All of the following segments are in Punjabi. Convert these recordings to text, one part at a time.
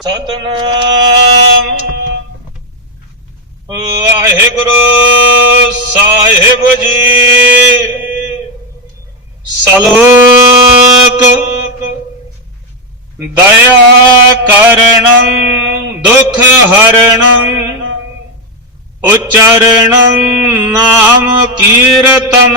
ਸਤਨਾਮ। ਵਾਹਿਗੁਰੂ ਸਾਹਿਬ ਜੀ। ਸਲੋਕ ਦਇਆ ਕਰਣੰ ਦੁਖ ਹਰਣੰ ਉਚਰਣੰ ਨਾਮ ਕੀਰਤਨ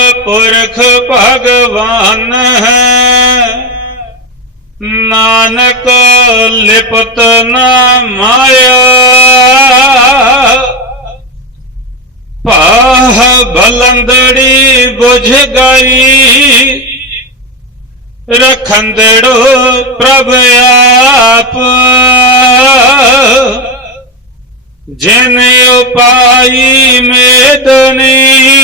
ਪੁਰਖ ਭਗਵਾਨ ਹੈ। ਨਾਨਕ ਲਿਪਤ ਨਾ ਮਾਇਆ। ਪਾਹ ਬਲੰਦੜੀ ਬੁਝ ਗਈ। ਰਖੰਦੜੋ ਪ੍ਰਭ ਆਪ। ਜਿਨ ਉਪਾਈ ਮੇਦਨੀ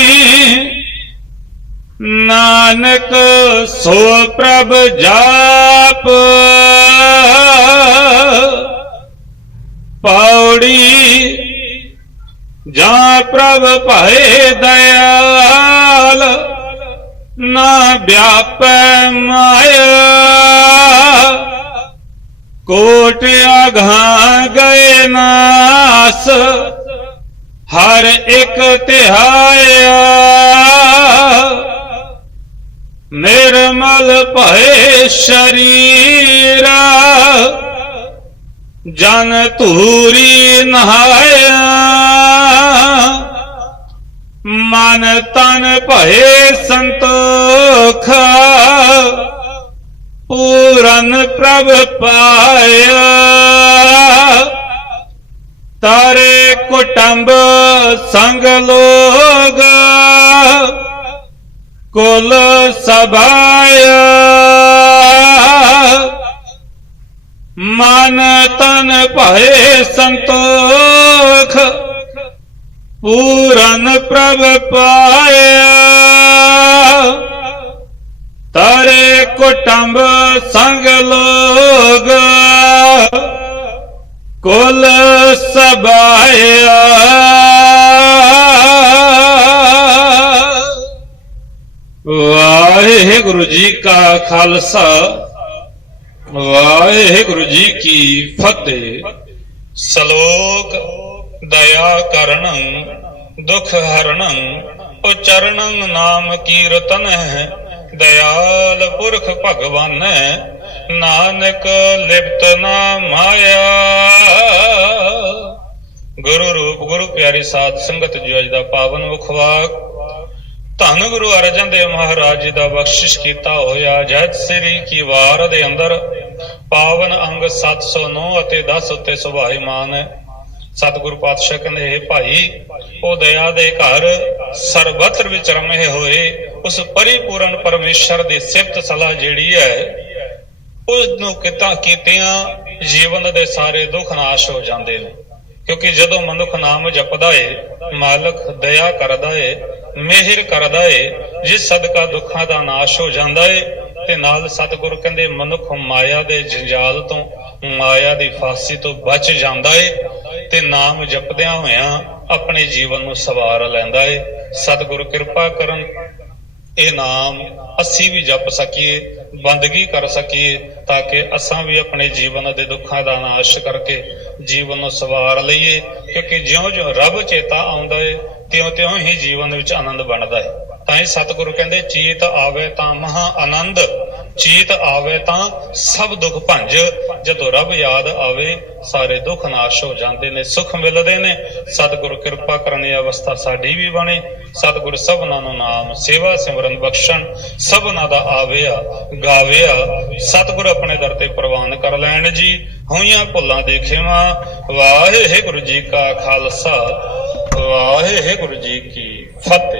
ਨਾਨਕ, ਸੋ ਪ੍ਰਭ ਜਾਪ। ਪੌੜੀ ਜਾਂ ਪ੍ਰਭ ਭਏ ਦਇਆਲ, ਨਾ ਵਿਆਪੈ ਮਾਇਆ। ਕੋਟ ਆਘਾਂ ਗਏ ਨਾਸ, ਹਰ ਇੱਕ ਤਿਹਾਇਆ। ਨਿਰਮਲ ਭਏ ਸ਼ਰੀਰਾ। ਜਨ ਧੂਰੀ ਨਹਾਇਆ। ਮਨ ਤਨ ਭਏ ਸੰਤੋਖ। ਪੂਰਨ ਪ੍ਰਭ ਪਾਇਆ। ਤਾਰੇ ਕੁਟੰਬ ਸੰਗ ਲੋਗ। ਕੁਲ ਸਭਾਇਆ ਮਨ ਤਨ ਭਏ ਸੰਤੋਖ, ਪੂਰਨ ਪ੍ਰਭ ਪਾਇਆ। ਤਾਰੇ ਕੁਟੰਬ ਸੰਗ ਲੋਗ, ਕੁਲ ਸਬਾਇਆ ਵਾਹਿਗੁਰੂ ਜੀ ਕਾ ਖਾਲਸਾ, ਵਾਹਿਗੁਰੂ ਜੀ ਕੀ ਫਤਿਹ। ਸ਼ਲੋਕ ਦਇਆ ਕਰਣੰ ਦੁਖ ਹਰਣੰ ਉਚਰਣੰ ਨਾਮ ਕੀਰਤਨ ਦਇਆਲ ਪੁਰਖ ਭਗਵਾਨ, ਨਾਨਕ ਲਿਪਤ ਨਾ ਮਾਇਆ। ਗੁਰੂ ਰੂਪ ਗੁਰੂ ਪਿਆਰੀ ਸਾਧ ਸੰਗਤ ਜੀ ਅੱਜ ਦਾ ਪਾਵਨ ਮੁਖਵਾਕ ਧੰਨ ਗੁਰੂ ਅਰਜਨ ਦੇਵ ਮਹਾਰਾਜ ਜੀ ਦਾ ਬਖਸ਼ਿਸ਼ ਕੀਤਾ ਹੋਇਆ। ਜੈਤ ਸ੍ਰੀ ਕੀ ਵਾਰ ਦੇ ਅੰਦਰ ਪਾਵਨ ਅੰਗ 709 ਅਤੇ 10 ਉੱਤੇ ਸੁਭਾਈਮਾਨ ਹੈ ਸਤਿਗੁਰੂ ਪਾਤਸ਼ਾਹ ਕਹਿੰਦੇ ਇਹ ਭਾਈ, ਉਹ ਦਇਆ ਦੇ ਘਰ ਸਰਬੱਤਰ ਵਿੱਚ ਹੋਏ, ਉਸ ਪਰਿਪੂਰਨ ਪਰਮੇਸ਼ਰ ਦੀ ਸਿਫਤ ਸਲਾਹ ਜਿਹੜੀ ਹੈ ਉਸ ਨੂੰ ਕਿਤਾ ਕੀਤਿਆਂ, ਜੀਵਨ ਦੇ ਸਾਰੇ ਦੁੱਖ ਨਾਸ਼ ਹੋ ਜਾਂਦੇ ਨੇ। ਕਿਉਂਕਿ ਜਦੋਂ ਮਨੁੱਖ ਨਾਮ ਜਪਦਾ ਏ, ਮਾਲਕ ਦਇਆ ਕਰਦਾ ਏ ਮਿਹਰ ਕਰਦਾ ਏ, ਜਿਸ ਸਦਕਾ ਦੁੱਖਾਂ ਦਾ ਨਾਸ਼ ਹੋ ਜਾਂਦਾ ਏ, ਤੇ ਨਾਲ ਸਤਿਗੁਰੂ ਕਹਿੰਦੇ, ਮਨੁੱਖ ਮਾਇਆ ਦੇ ਜੰਜਾਲ ਤੋਂ ਮਾਇਆ ਦੀ ਫਾਸੀ ਤੋਂ ਬਚ ਜਾਂਦਾ ਏ, ਤੇ ਨਾਮ ਜਪਦਿਆਂ ਹੋਇਆਂ ਆਪਣੇ ਜੀਵਨ ਨੂੰ ਸਵਾਰ ਲੈਂਦਾ ਏ। ਸਤਿਗੁਰ ਕਿਰਪਾ ਕਰਨ, ਇਹ ਨਾਮ ਅਸੀਂ ਵੀ ਜਪ ਸਕੀਏ। ਬੰਦਗੀ ਕਰ ਸਕੀਏ ਤਾਂ ਕਿ ਅਸਾਂ ਵੀ ਆਪਣੇ ਜੀਵਨ ਦੇ ਦੁੱਖਾਂ ਦਾ ਨਾਸ਼ ਕਰਕੇ ਜੀਵਨ ਨੂੰ ਸਵਾਰ ਲਈਏ, ਕਿਉਂਕਿ ਜਿਉਂ-ਜਿਉਂ ਰੱਬ ਚੇਤਾ ਆਉਂਦਾ ਏ, ਤਿਉਂ-ਤਿਉਂ ਹੀ ਜੀਵਨ ਵਿੱਚ ਆਨੰਦ ਬਣਦਾ ਹੈ ਤਾਂ ਹੀ ਸਤਿਗੁਰੂ ਕਹਿੰਦੇ, ਚੇਤ ਆਵੇ ਤਾਂ ਮਹਾ ਆਨੰਦ। ਚੀਤ ਆਵੇ ਤਾਂ ਸਭ ਦੁੱਖ ਭੰਜ। ਜਦੋਂ ਰੱਬ ਯਾਦ ਆਵੇ, ਸਾਰੇ ਦੁੱਖ ਨਾਸ਼ ਹੋ ਜਾਂਦੇ ਨੇ, ਸੁਖ ਮਿਲਦੇ ਨੇ। ਸਤਿਗੁਰ ਕਿਰਪਾ ਕਰਨ ਦੀ ਅਵਸਥਾ ਸਾਡੀ ਵੀ ਬਣੇ। ਸਤਿਗੁਰ ਸਭਨਾਂ ਨੂੰ ਨਾਮ ਸੇਵਾ ਸਿਮਰਨ ਬਖਸ਼ਣ। ਸਭਨਾਂ ਦਾ ਆਵਿਆ, ਗਾਵਿਆ, ਸਤਿਗੁਰ ਆਪਣੇ ਦਰ ਤੇ ਪ੍ਰਵਾਨ ਕਰ ਲੈਣ ਜੀ। ਹੋਈਆਂ ਭੁੱਲਾਂ ਦੇਖੇਵਾ ਵਾਹਿਗੁਰੂ ਜੀ ਕਾ ਖਾਲਸਾ, ਵਾਹਿਗੁਰੂ ਜੀ ਕੀ ਫਤਿਹ।